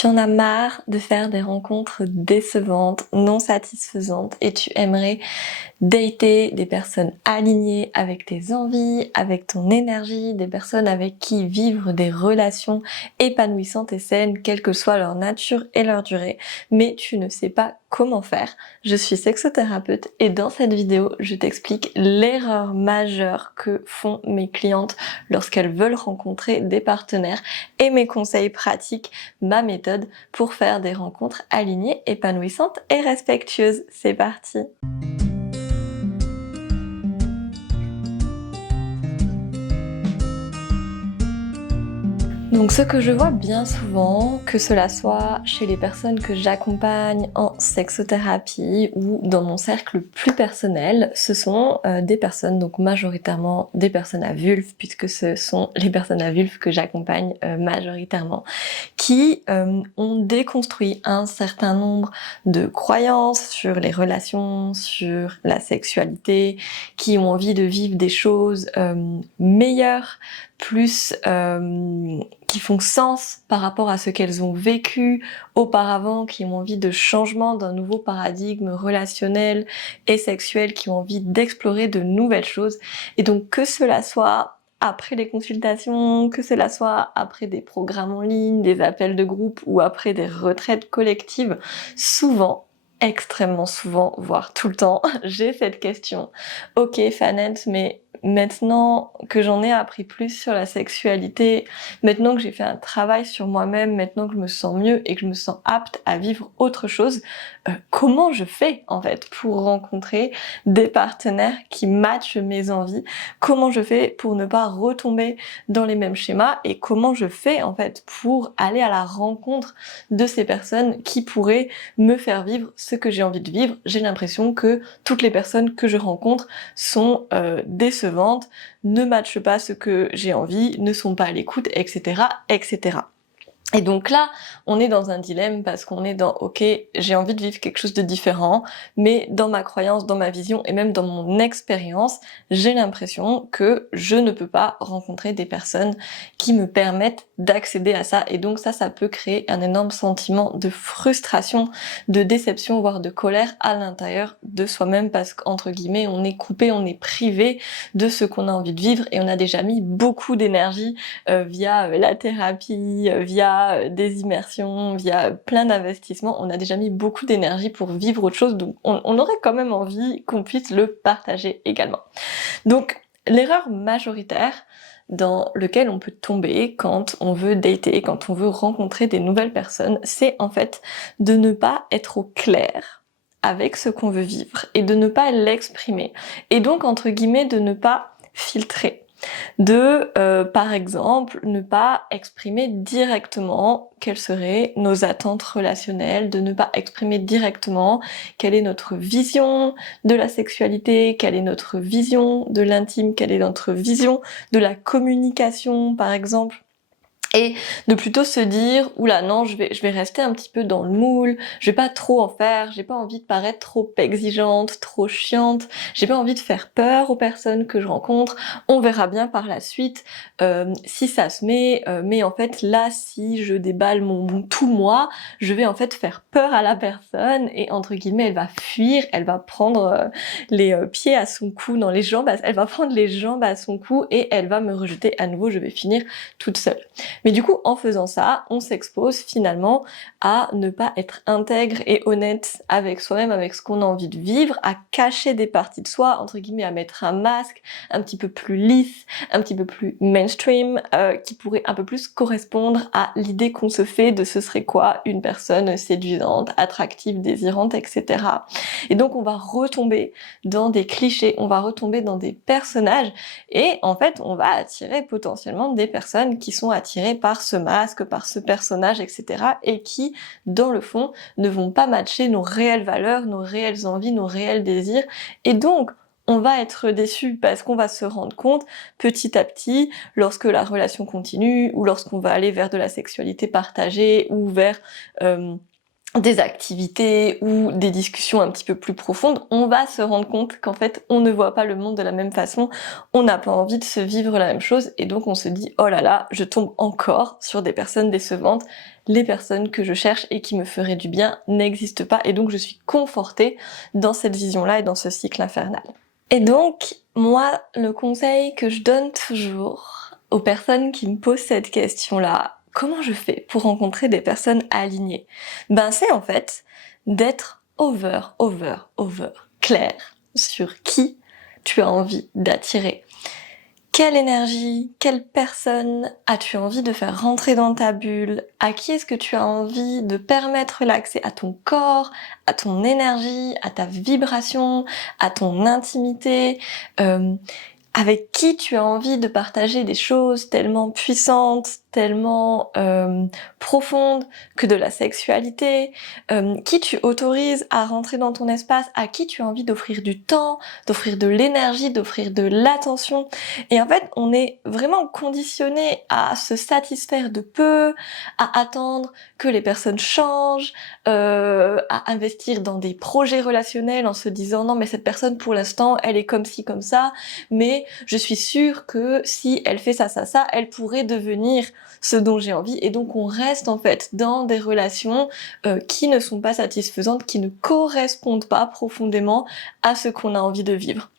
Tu en as marre de faire des rencontres décevantes, non satisfaisantes et tu aimerais dater des personnes alignées avec tes envies, avec ton énergie, des personnes avec qui vivre des relations épanouissantes et saines, quelle que soit leur nature et leur durée, mais tu ne sais pas comment faire. Je suis sexothérapeute et dans cette vidéo, je t'explique l'erreur majeure que font mes clientes lorsqu'elles veulent rencontrer des partenaires et mes conseils pratiques, ma méthode pour faire des rencontres alignées, épanouissantes et respectueuses. C'est parti! Donc ce que je vois bien souvent, que cela soit chez les personnes que j'accompagne en sexothérapie ou dans mon cercle plus personnel, ce sont des personnes, donc majoritairement des personnes à vulve, puisque ce sont les personnes à vulve que j'accompagne majoritairement, qui ont déconstruit un certain nombre de croyances sur les relations, sur la sexualité, qui ont envie de vivre des choses meilleures, plus qui font sens par rapport à ce qu'elles ont vécu auparavant, qui ont envie de changement, d'un nouveau paradigme relationnel et sexuel, qui ont envie d'explorer de nouvelles choses. Et donc que cela soit après les consultations, que cela soit après des programmes en ligne, des appels de groupe ou après des retraites collectives, souvent, extrêmement souvent, voire tout le temps, j'ai cette question. Ok Fanette, mais maintenant que j'en ai appris plus sur la sexualité, maintenant que j'ai fait un travail sur moi-même, maintenant que je me sens mieux et que je me sens apte à vivre autre chose, comment je fais en fait pour rencontrer des partenaires qui matchent mes envies? Comment je fais pour ne pas retomber dans les mêmes schémas? Et comment je fais en fait pour aller à la rencontre de ces personnes qui pourraient me faire vivre ce que j'ai envie de vivre? J'ai l'impression que toutes les personnes que je rencontre sont décevantes, ne matchent pas ce que j'ai envie, ne sont pas à l'écoute, etc., etc. Et donc là, on est dans un dilemme parce qu'on est dans ok, j'ai envie de vivre quelque chose de différent, mais dans ma croyance, dans ma vision et même dans mon expérience, j'ai l'impression que je ne peux pas rencontrer des personnes qui me permettent d'accéder à ça. Et donc ça peut créer un énorme sentiment de frustration, de déception, voire de colère à l'intérieur de soi-même parce qu'entre guillemets, on est coupé, on est privé de ce qu'on a envie de vivre et on a déjà mis beaucoup d'énergie via la thérapie, via des immersions, via plein d'investissements, on a déjà mis beaucoup d'énergie pour vivre autre chose, donc on aurait quand même envie qu'on puisse le partager également. Donc l'erreur majoritaire dans lequel on peut tomber quand on veut dater, quand on veut rencontrer des nouvelles personnes, c'est en fait de ne pas être au clair avec ce qu'on veut vivre et de ne pas l'exprimer. Et donc, entre guillemets, de ne pas filtrer. De, par exemple, ne pas exprimer directement quelles seraient nos attentes relationnelles, de ne pas exprimer directement quelle est notre vision de la sexualité, quelle est notre vision de l'intime, quelle est notre vision de la communication, par exemple. Et de plutôt se dire oula non, je vais rester un petit peu dans le moule, je vais pas trop en faire, j'ai pas envie de paraître trop exigeante, trop chiante, j'ai pas envie de faire peur aux personnes que je rencontre, on verra bien par la suite si ça se met, mais en fait là si je déballe mon tout moi, je vais en fait faire peur à la personne et entre guillemets elle va fuir, elle va prendre les pieds à son cou, non les jambes, elle va prendre les jambes à son cou et elle va me rejeter à nouveau, je vais finir toute seule. Mais du coup, en faisant ça, on s'expose finalement à ne pas être intègre et honnête avec soi-même, avec ce qu'on a envie de vivre, à cacher des parties de soi, entre guillemets, à mettre un masque un petit peu plus lisse, un petit peu plus mainstream, qui pourrait un peu plus correspondre à l'idée qu'on se fait de ce serait quoi une personne séduisante, attractive, désirante, etc. Et donc on va retomber dans des clichés, on va retomber dans des personnages et en fait on va attirer potentiellement des personnes qui sont attirées par ce masque, par ce personnage, etc. et qui, dans le fond, ne vont pas matcher nos réelles valeurs, nos réelles envies, nos réels désirs. Et donc, on va être déçu parce qu'on va se rendre compte petit à petit, lorsque la relation continue ou lorsqu'on va aller vers de la sexualité partagée ou vers des activités ou des discussions un petit peu plus profondes, on va se rendre compte qu'en fait on ne voit pas le monde de la même façon, on n'a pas envie de se vivre la même chose et donc on se dit oh là là, je tombe encore sur des personnes décevantes, les personnes que je cherche et qui me feraient du bien n'existent pas et donc je suis confortée dans cette vision-là et dans ce cycle infernal. Et donc moi le conseil que je donne toujours aux personnes qui me posent cette question-là, comment je fais pour rencontrer des personnes alignées? Ben c'est en fait d'être over clair sur qui tu as envie d'attirer. Quelle énergie, quelle personne as-tu envie de faire rentrer dans ta bulle? À qui est-ce que tu as envie de permettre l'accès à ton corps, à ton énergie, à ta vibration, à ton intimité? Avec qui tu as envie de partager des choses tellement puissantes, tellement profondes que de la sexualité, qui tu autorises à rentrer dans ton espace, à qui tu as envie d'offrir du temps, d'offrir de l'énergie, d'offrir de l'attention. Et en fait, on est vraiment conditionné à se satisfaire de peu, à attendre que les personnes changent, à investir dans des projets relationnels en se disant non mais cette personne pour l'instant elle est comme ci comme ça, mais je suis sûre que si elle fait ça, elle pourrait devenir ce dont j'ai envie. Et donc on reste en fait dans des relations qui ne sont pas satisfaisantes, qui ne correspondent pas profondément à ce qu'on a envie de vivre.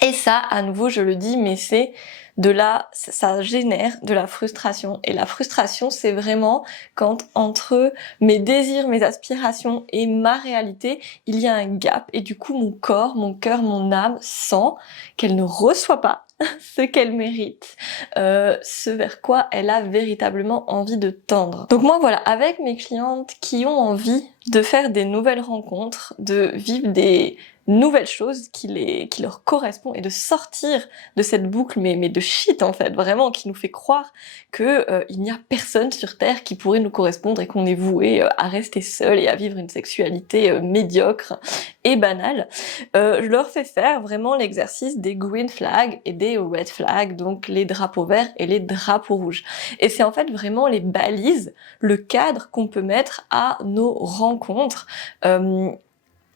Et ça, à nouveau, je le dis, mais ça génère de la frustration. Et la frustration, c'est vraiment quand entre mes désirs, mes aspirations et ma réalité, il y a un gap. Et du coup, mon corps, mon cœur, mon âme sent qu'elle ne reçoit pas ce qu'elle mérite, ce vers quoi elle a véritablement envie de tendre. Donc moi voilà, avec mes clientes qui ont envie de faire des nouvelles rencontres, de vivre des nouvelles choses qui leur correspondent et de sortir de cette boucle mais de shit en fait, vraiment, qui nous fait croire que il n'y a personne sur Terre qui pourrait nous correspondre et qu'on est voué à rester seul et à vivre une sexualité médiocre et banale. Je leur fais faire vraiment l'exercice des green flags et des red flags, donc les drapeaux verts et les drapeaux rouges. Et c'est en fait vraiment les balises, le cadre qu'on peut mettre à nos rencontres.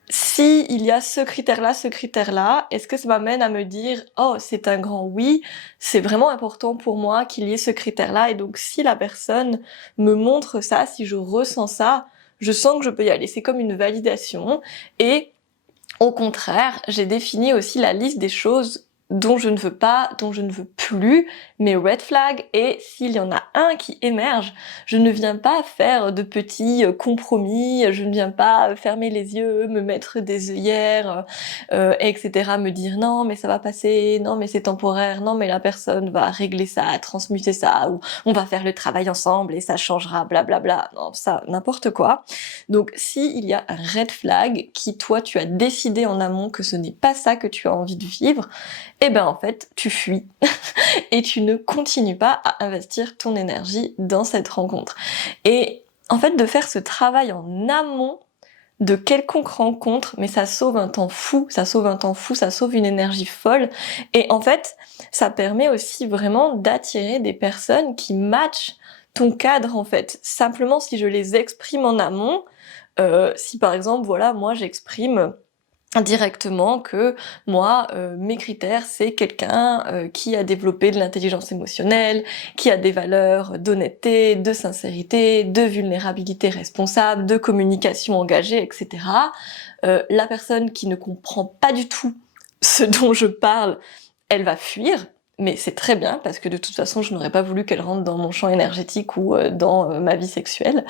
Si il y a ce critère-là, est-ce que ça m'amène à me dire oh c'est un grand oui, c'est vraiment important pour moi qu'il y ait ce critère-là et donc si la personne me montre ça, si je ressens ça, je sens que je peux y aller. C'est comme une validation et au contraire, j'ai défini aussi la liste des choses dont je ne veux pas, dont je ne veux plus, mes red flags, et s'il y en a un qui émerge, je ne viens pas faire de petits compromis, je ne viens pas fermer les yeux, me mettre des œillères, etc., me dire non mais ça va passer, non mais c'est temporaire, non mais la personne va régler ça, transmuter ça, ou on va faire le travail ensemble et ça changera, blablabla, non ça, n'importe quoi. Donc si il y a un red flag qui toi tu as décidé en amont que ce n'est pas ça que tu as envie de vivre, eh ben en fait tu fuis et tu ne continues pas à investir ton énergie dans cette rencontre. Et en fait de faire ce travail en amont de quelconque rencontre, mais ça sauve un temps fou, ça sauve une énergie folle, et en fait ça permet aussi vraiment d'attirer des personnes qui matchent ton cadre en fait. Simplement si je les exprime en amont, si par exemple voilà moi j'exprime directement que moi, mes critères, c'est quelqu'un qui a développé de l'intelligence émotionnelle, qui a des valeurs d'honnêteté, de sincérité, de vulnérabilité responsable, de communication engagée, etc. La personne qui ne comprend pas du tout ce dont je parle, elle va fuir, mais c'est très bien, parce que de toute façon, je n'aurais pas voulu qu'elle rentre dans mon champ énergétique ou dans ma vie sexuelle.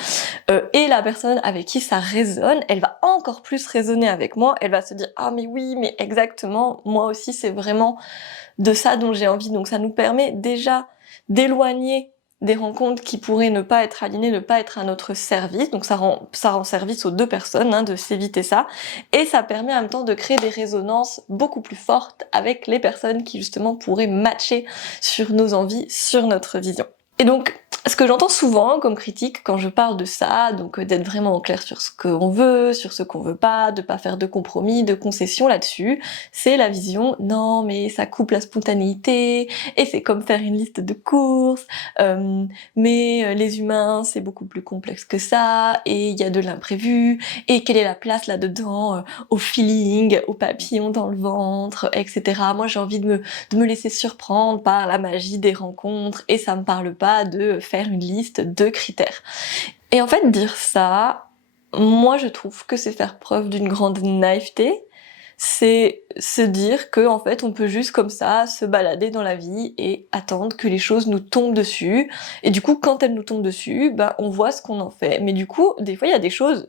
Et la personne avec qui ça résonne, elle va encore plus résonner avec moi, elle va se dire « Ah mais oui, mais exactement, moi aussi c'est vraiment de ça dont j'ai envie ». Donc ça nous permet déjà d'éloigner des rencontres qui pourraient ne pas être alignées, ne pas être à notre service, donc ça rend service aux deux personnes, hein, de s'éviter ça, et ça permet en même temps de créer des résonances beaucoup plus fortes avec les personnes qui justement pourraient matcher sur nos envies, sur notre vision. Et donc, ce que j'entends souvent comme critique quand je parle de ça, donc d'être vraiment au clair sur ce qu'on veut, sur ce qu'on veut pas, de pas faire de compromis, de concessions là-dessus, c'est la vision non mais ça coupe la spontanéité et c'est comme faire une liste de courses, mais les humains c'est beaucoup plus complexe que ça et il y a de l'imprévu et quelle est la place là-dedans au feeling, au papillon dans le ventre, etc. Moi j'ai envie de me laisser surprendre par la magie des rencontres et ça me parle pas de faire une liste de critères. Et en fait, dire ça, moi je trouve que c'est faire preuve d'une grande naïveté. C'est se dire que en fait on peut juste comme ça se balader dans la vie et attendre que les choses nous tombent dessus. Et du coup quand elles nous tombent dessus, bah on voit ce qu'on en fait. Mais du coup des fois il y a des choses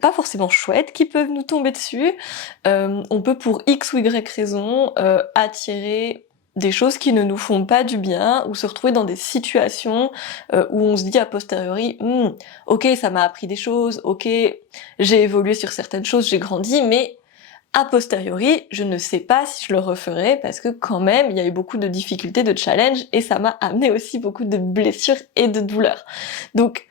pas forcément chouettes qui peuvent nous tomber dessus. On peut pour X ou Y raison attirer des choses qui ne nous font pas du bien ou se retrouver dans des situations où on se dit a posteriori ok ça m'a appris des choses, ok j'ai évolué sur certaines choses, j'ai grandi, mais a posteriori je ne sais pas si je le referai parce que quand même il y a eu beaucoup de difficultés, de challenges et ça m'a amené aussi beaucoup de blessures et de douleurs. Donc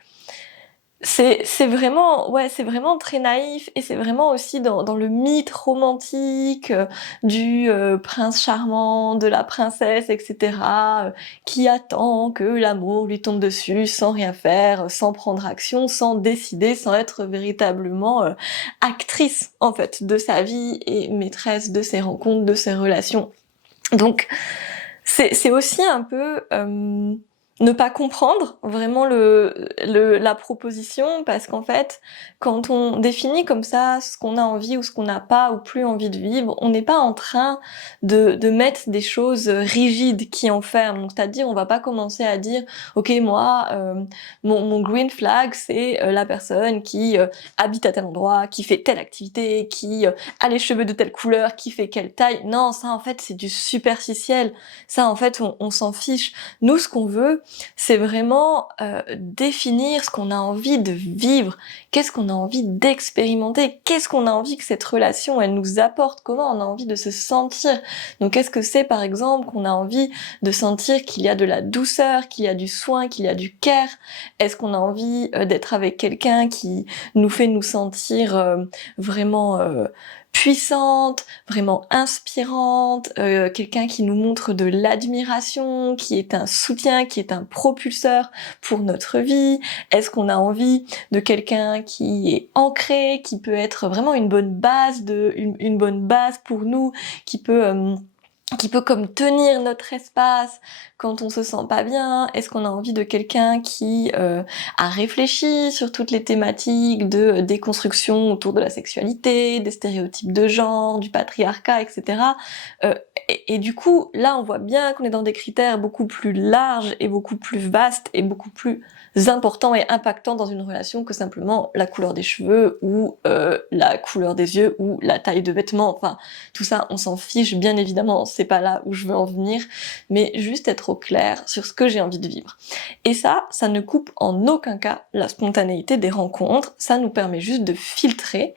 c'est vraiment ouais c'est vraiment très naïf et c'est vraiment aussi dans le mythe romantique du prince charmant, de la princesse, etc. Qui attend que l'amour lui tombe dessus sans rien faire, sans prendre action, sans décider, sans être véritablement actrice en fait de sa vie et maîtresse de ses rencontres, de ses relations. Donc c'est aussi un peu ne pas comprendre vraiment la proposition, parce qu'en fait, quand on définit comme ça ce qu'on a envie ou ce qu'on n'a pas ou plus envie de vivre, on n'est pas en train de mettre des choses rigides qui enferment. Donc c'est-à-dire, on va pas commencer à dire, ok moi, mon green flag c'est la personne qui habite à tel endroit, qui fait telle activité, qui a les cheveux de telle couleur, qui fait quelle taille. Non, ça en fait c'est du superficiel. Ça en fait on s'en fiche. Nous ce qu'on veut, c'est vraiment définir ce qu'on a envie de vivre, qu'est-ce qu'on a envie d'expérimenter, qu'est-ce qu'on a envie que cette relation elle nous apporte, comment on a envie de se sentir. Donc est-ce que c'est par exemple qu'on a envie de sentir qu'il y a de la douceur, qu'il y a du soin, qu'il y a du care? Est-ce qu'on a envie d'être avec quelqu'un qui nous fait nous sentir vraiment puissante, vraiment inspirante, quelqu'un qui nous montre de l'admiration, qui est un soutien, qui est un propulseur pour notre vie? Est-ce qu'on a envie de quelqu'un qui est ancré, qui peut être vraiment une bonne base une bonne base pour nous, qui peut comme tenir notre espace quand on se sent pas bien? Est-ce qu'on a envie de quelqu'un qui a réfléchi sur toutes les thématiques de déconstruction autour de la sexualité, des stéréotypes de genre, du patriarcat, etc. Et du coup, là, on voit bien qu'on est dans des critères beaucoup plus larges et beaucoup plus vastes et beaucoup plus importants et impactants dans une relation que simplement la couleur des cheveux ou la couleur des yeux ou la taille de vêtements. Enfin, tout ça, on s'en fiche, bien évidemment, c'est pas là où je veux en venir, mais juste être au clair sur ce que j'ai envie de vivre. Et ça ne coupe en aucun cas la spontanéité des rencontres, ça nous permet juste de filtrer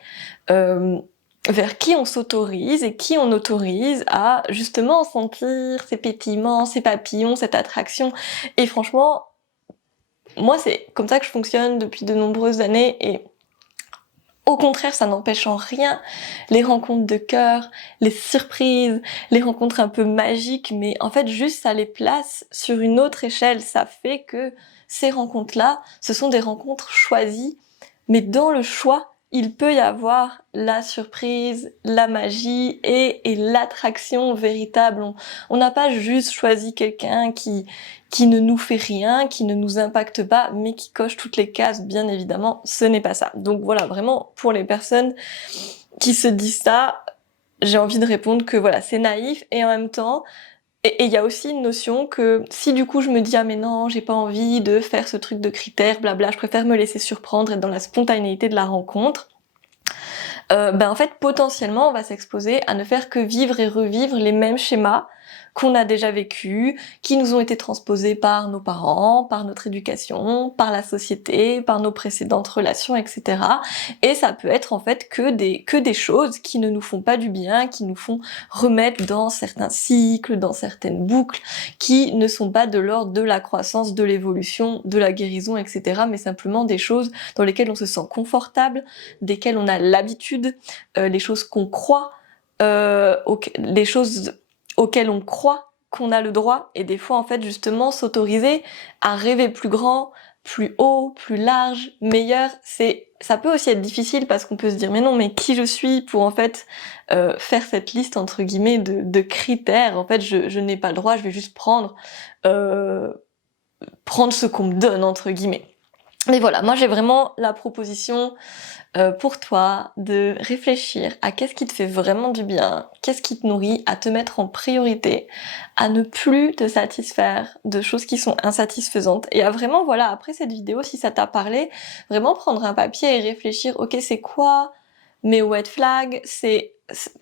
vers qui on s'autorise et qui on autorise à justement sentir ces pétillements, ces papillons, cette attraction. Et franchement, moi c'est comme ça que je fonctionne depuis de nombreuses années et au contraire, ça n'empêche en rien les rencontres de cœur, les surprises, les rencontres un peu magiques, mais en fait juste ça les place sur une autre échelle. Ça fait que ces rencontres-là, ce sont des rencontres choisies, mais dans le choix, il peut y avoir la surprise, la magie et l'attraction véritable. On n'a pas juste choisi quelqu'un qui ne nous fait rien, qui ne nous impacte pas, mais qui coche toutes les cases, bien évidemment, ce n'est pas ça. Donc voilà, vraiment, pour les personnes qui se disent ça, j'ai envie de répondre que voilà, c'est naïf, et en même temps, et il y a aussi une notion que si du coup je me dis ah mais non, j'ai pas envie de faire ce truc de critères, blabla, je préfère me laisser surprendre, être dans la spontanéité de la rencontre, en fait potentiellement on va s'exposer à ne faire que vivre et revivre les mêmes schémas qu'on a déjà vécues, qui nous ont été transposées par nos parents, par notre éducation, par la société, par nos précédentes relations, etc. Et ça peut être en fait que des choses qui ne nous font pas du bien, qui nous font remettre dans certains cycles, dans certaines boucles, qui ne sont pas de l'ordre de la croissance, de l'évolution, de la guérison, etc. mais simplement des choses dans lesquelles on se sent confortable, desquelles on a l'habitude, les choses qu'on croit, les choses auxquelles on croit qu'on a le droit, et des fois en fait justement s'autoriser à rêver plus grand, plus haut, plus large, meilleur, ça peut aussi être difficile parce qu'on peut se dire mais non, mais qui je suis pour en fait faire cette liste entre guillemets de critères. En fait je n'ai pas le droit, je vais juste prendre ce qu'on me donne entre guillemets. Mais voilà, moi j'ai vraiment la proposition pour toi de réfléchir à qu'est-ce qui te fait vraiment du bien, qu'est-ce qui te nourrit, à te mettre en priorité, à ne plus te satisfaire de choses qui sont insatisfaisantes, et à vraiment, voilà, après cette vidéo, si ça t'a parlé, vraiment prendre un papier et réfléchir, ok, c'est quoi mes red flags, c'est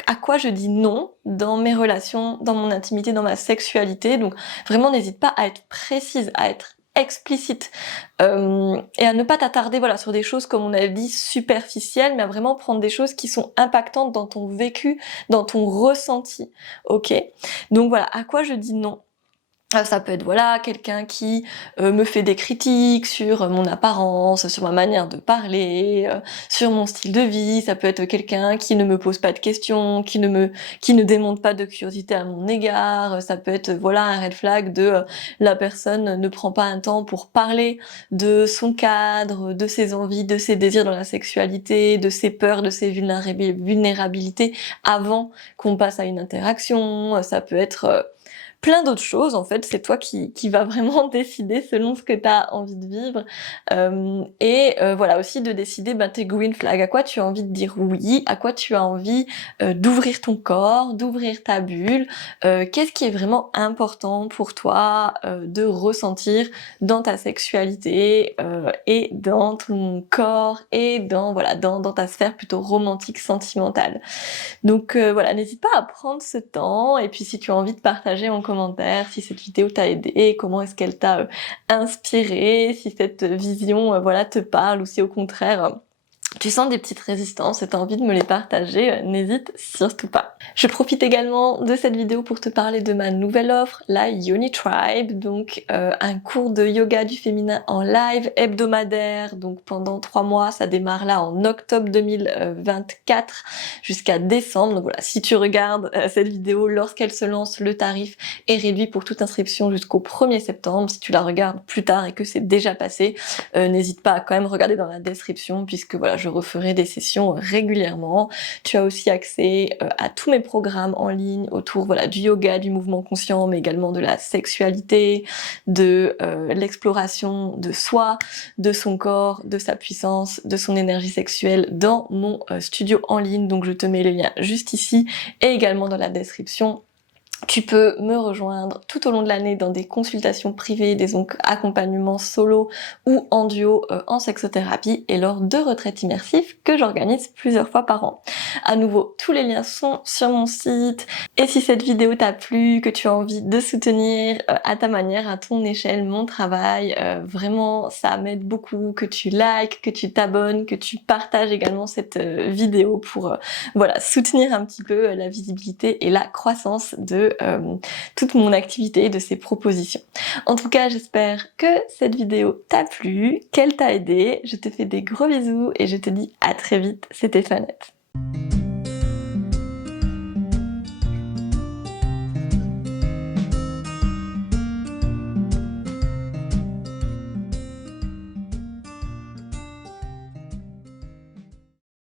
à quoi je dis non dans mes relations, dans mon intimité, dans ma sexualité. Donc vraiment n'hésite pas à être précise, à être explicite, et à ne pas t'attarder voilà sur des choses comme on a dit superficielles, mais à vraiment prendre des choses qui sont impactantes dans ton vécu, dans ton ressenti. Ok, donc voilà, à quoi je dis non. Ça peut être voilà quelqu'un qui me fait des critiques sur mon apparence, sur ma manière de parler, sur mon style de vie. Ça peut être quelqu'un qui ne me pose pas de questions, qui ne démontre pas de curiosité à mon égard. Ça peut être voilà un red flag de la personne ne prend pas un temps pour parler de son cadre, de ses envies, de ses désirs dans la sexualité, de ses peurs, de ses vulnérabilités avant qu'on passe à une interaction. Ça peut être plein d'autres choses, en fait, c'est toi qui va vraiment décider selon ce que tu as envie de vivre. Voilà, aussi de décider tes green flags, à quoi tu as envie de dire oui, à quoi tu as envie d'ouvrir ton corps, d'ouvrir ta bulle, qu'est-ce qui est vraiment important pour toi de ressentir dans ta sexualité et dans ton corps et dans ta sphère plutôt romantique, sentimentale. Donc voilà, n'hésite pas à prendre ce temps, et puis si tu as envie de partager en commentaire si cette vidéo t'a aidé, comment est-ce qu'elle t'a inspiré, si cette vision voilà te parle, ou si au contraire tu sens des petites résistances et t'as envie de me les partager, n'hésite surtout pas. Je profite également de cette vidéo pour te parler de ma nouvelle offre, la Yoni Tribe, donc un cours de yoga du féminin en live hebdomadaire, donc pendant 3 mois, ça démarre là en octobre 2024 jusqu'à décembre. Donc voilà, si tu regardes cette vidéo lorsqu'elle se lance, le tarif est réduit pour toute inscription jusqu'au 1er septembre. Si tu la regardes plus tard et que c'est déjà passé, n'hésite pas à quand même regarder dans la description, puisque voilà, je referai des sessions régulièrement. Tu as aussi accès à tous mes programmes en ligne autour voilà du yoga, du mouvement conscient, mais également de la sexualité, de l'exploration de soi, de son corps, de sa puissance, de son énergie sexuelle dans mon studio en ligne. Donc je te mets le lien juste ici et également dans la description. Tu peux me rejoindre tout au long de l'année dans des consultations privées, des accompagnements solo ou en duo en sexothérapie, et lors de retraites immersives que j'organise plusieurs fois par an. À nouveau, tous les liens sont sur mon site. Et si cette vidéo t'a plu, que tu as envie de soutenir à ta manière, à ton échelle, mon travail, vraiment ça m'aide beaucoup que tu likes, que tu t'abonnes, que tu partages également cette vidéo pour voilà, soutenir un petit peu la visibilité et la croissance de toute mon activité et de ces propositions. En tout cas, j'espère que cette vidéo t'a plu, qu'elle t'a aidé. Je te fais des gros bisous et je te dis à très vite. C'était Fanette.